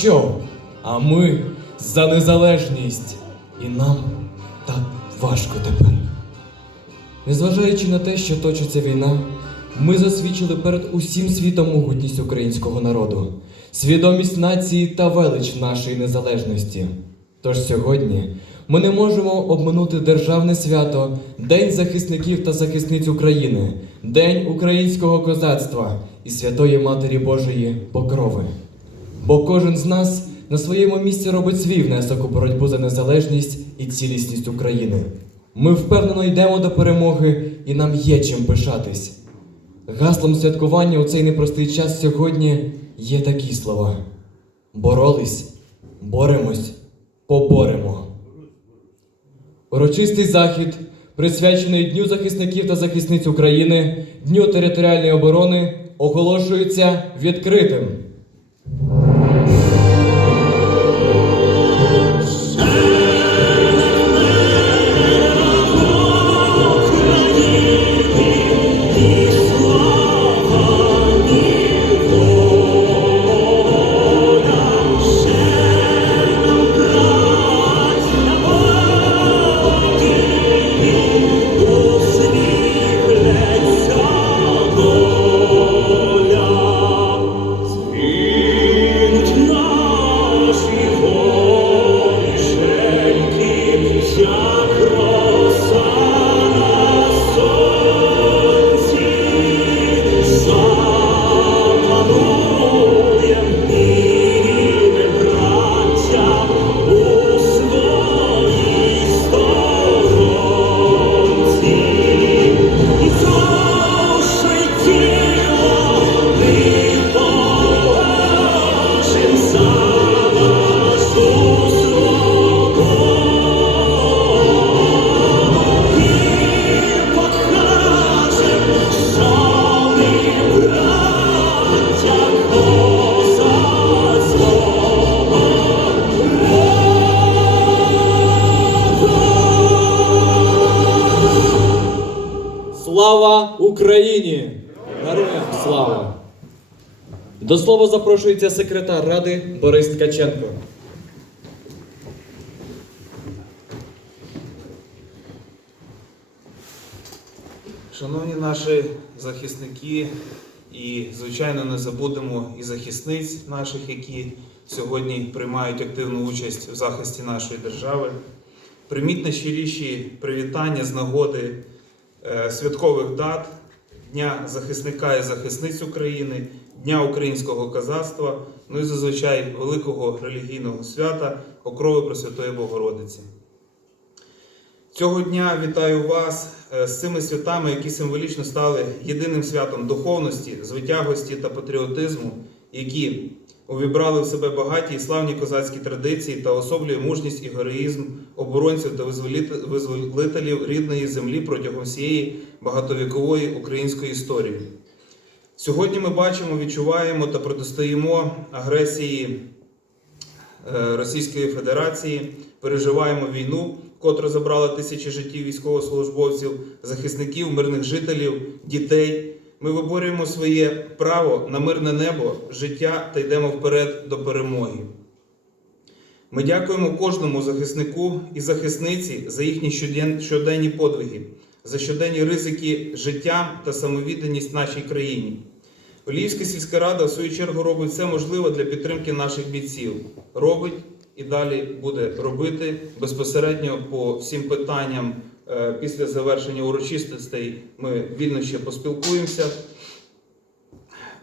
що? А ми за незалежність. І нам так важко тепер. Незважаючи на те, що точиться війна, ми засвідчили перед усім світом могутність українського народу, свідомість нації та велич нашої незалежності. Тож сьогодні ми не можемо обминути державне свято День захисників та захисниць України, День українського козацтва і Святої Матері Божої Покрови. Бо кожен з нас на своєму місці робить свій внесок у боротьбу за незалежність і цілісність України. Ми впевнено йдемо до перемоги, і нам є чим пишатись. Гаслом святкування у цей непростий час сьогодні є такі слова: боролись, боремось, поборемо. Урочистий захід, присвячений Дню захисників та захисниць України, Дню територіальної оборони, оголошується відкритим. Слава Україні! Героям слава! До слова запрошується секретар Ради Борис Ткаченко. Шановні наші захисники, і, звичайно, не забудемо і захисниць наших, які сьогодні приймають активну участь в захисті нашої держави. Прийміть найщиріші привітання з нагоди святкових дат Дня захисника і захисниць України, Дня українського козацтва, ну і зазвичай великого релігійного свята Окрови Пресвятої Богородиці. Цього дня вітаю вас е, з цими святами, які символічно стали єдиним святом духовності, звитягості та патріотизму, які увібрали в себе багаті і славні козацькі традиції та особлює мужність і героїзм оборонців та визволителів рідної землі протягом всієї багатовікової української історії. Сьогодні ми бачимо, відчуваємо та протистоїмо агресії е, Російської Федерації, переживаємо війну, котра забрала тисячі життів військовослужбовців, захисників, мирних жителів, дітей. Ми виборюємо своє право на мирне небо, життя та йдемо вперед до перемоги. Ми дякуємо кожному захиснику і захисниці за їхні щоденні подвиги, за щоденні ризики життя та самовідданість нашій країні. Оліївська сільська рада, в свою чергу, робить все можливе для підтримки наших бійців. Робить і далі буде робити безпосередньо по всім питанням після завершення урочистостей. Ми вільно ще поспілкуємося.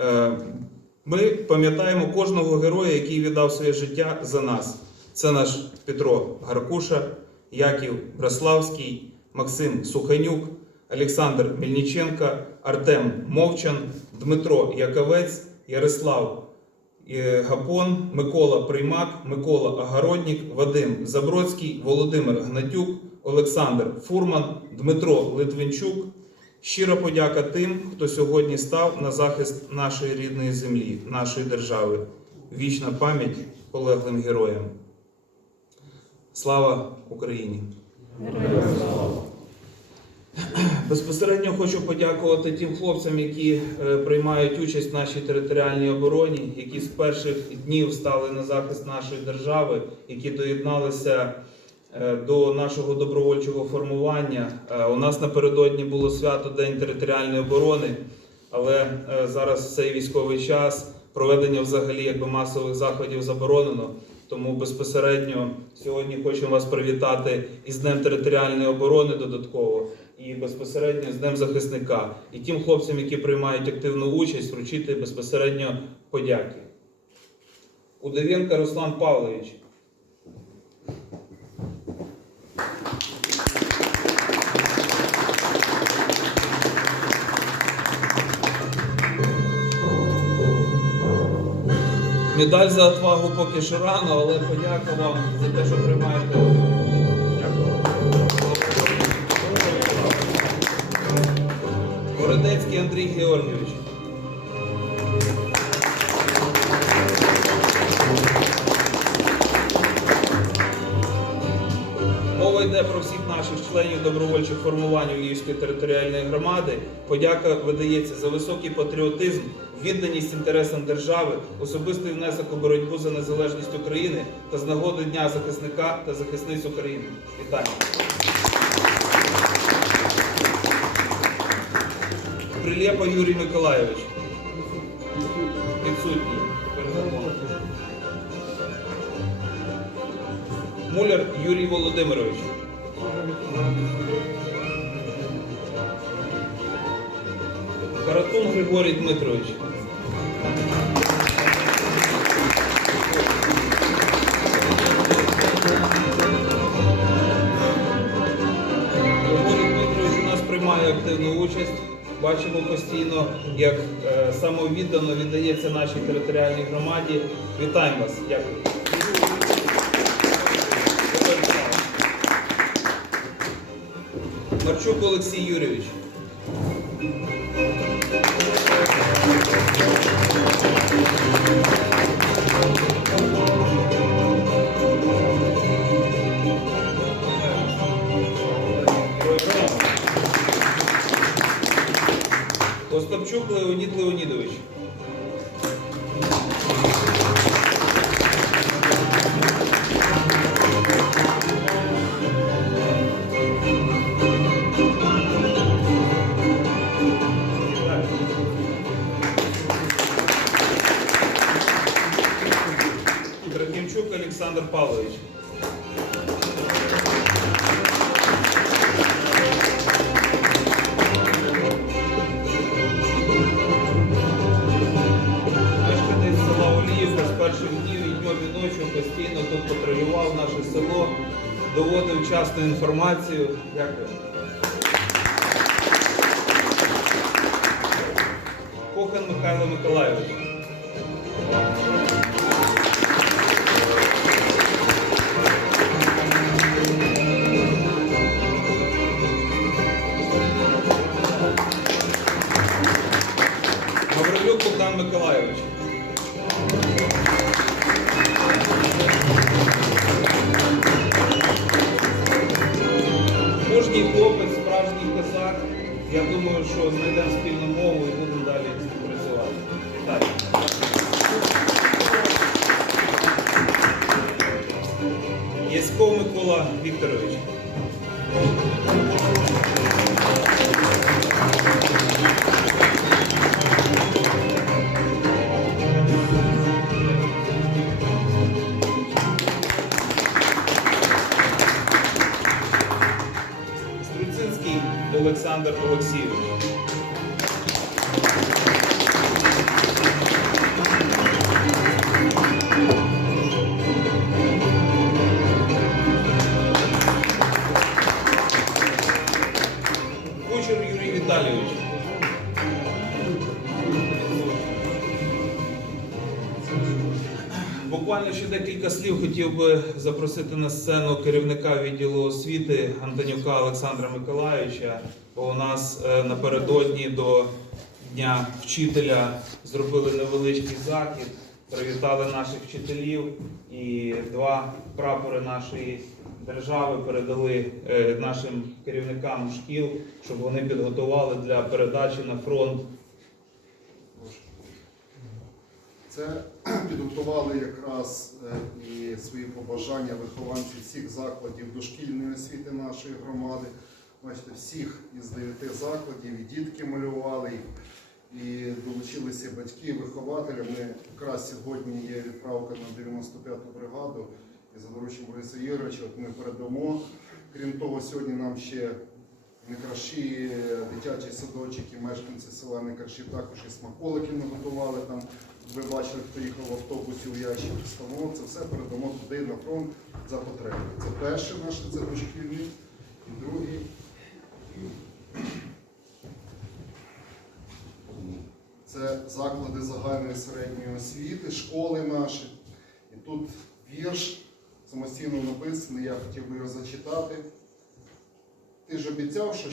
Е, Ми пам'ятаємо кожного героя, який віддав своє життя за нас. Це наш Петро Гаркуша, Яків Браславський, Максим Суханюк, Олександр Мельниченко, Артем Мовчан, Дмитро Яковець, Ярослав е, Гапон, Микола Приймак, Микола Огороднік, Вадим Забродський, Володимир Гнатюк, Олександр Фурман, Дмитро Литвинчук. Щира подяка тим, хто сьогодні став на захист нашої рідної землі, нашої держави. Вічна пам'ять полеглим героям. Слава Україні! Безпосередньо хочу подякувати тим хлопцям, які е, приймають участь в нашій територіальній обороні, які з перших днів стали на захист нашої держави, які доєдналися до нашого добровольчого формування. Е, У нас напередодні було свято День територіальної оборони, але е, зараз в цей військовий час проведення взагалі якби масових заходів заборонено. Тому безпосередньо сьогодні хочемо вас привітати із Днем територіальної оборони додатково і безпосередньо з Днем захисника. І тим хлопцям, які приймають активну участь, вручити безпосередньо подяки. Удовенко Руслан Павлович. Медаль за отвагу поки що рано, але подяка вам за те, що приймаєте. Дякую. Городецький Андрій Георгійович. Йде про всіх наших членів добровольчих формувань Львівської територіальної громади. Подяка видається за високий патріотизм, відданість інтересам держави, особистий внесок у боротьбу за незалежність України та з нагоди Дня захисника та захисниць України. Вітаю! Прилєпа Юрій Миколайович. Відсутній. Муляр Юрій Володимирович. Каратун Григорій Дмитрович. Григорій Дмитрович у нас приймає активну участь. Бачимо постійно, як е, самовіддано віддається нашій територіальній громаді. Вітаємо вас. Дякую. Марчук Олексій Юрійович. Остапчук Леонід Леонідович. Доводив інформацію. Дякую. Кохан Михайло Миколайович. Що знайдемо Буквально ще декілька слів хотів би запросити на сцену керівника відділу освіти Антонюка Олександра Миколайовича. Бо у нас е, напередодні до Дня вчителя зробили невеличкий захід, привітали наших вчителів і два прапори нашої держави передали е, нашим керівникам шкіл, щоб вони підготували для передачі на фронт. Це підготували якраз е, і свої побажання вихованці всіх закладів дошкільної освіти нашої громади. Бачите, всіх із дев'яти закладів, і дітки малювали, і долучилися батьки, і вихователі. Ми якраз сьогодні є відправка на 95-ту бригаду. І за дорученням Бориса Ігоровича от ми передамо. Крім того, сьогодні нам ще Некраші, дитячий садочок і мешканці села Некраші також і смаколики ми готували там. Ви бачили, хто їхав в автобусі у ящик встановив. Це все передамо туди на фронт за потреби. Це перший наш це дошкільний, і другий. Це заклади загальної середньої освіти, школи наші. І тут вірш самостійно написаний, я хотів би його зачитати. Ти ж обіцяв, що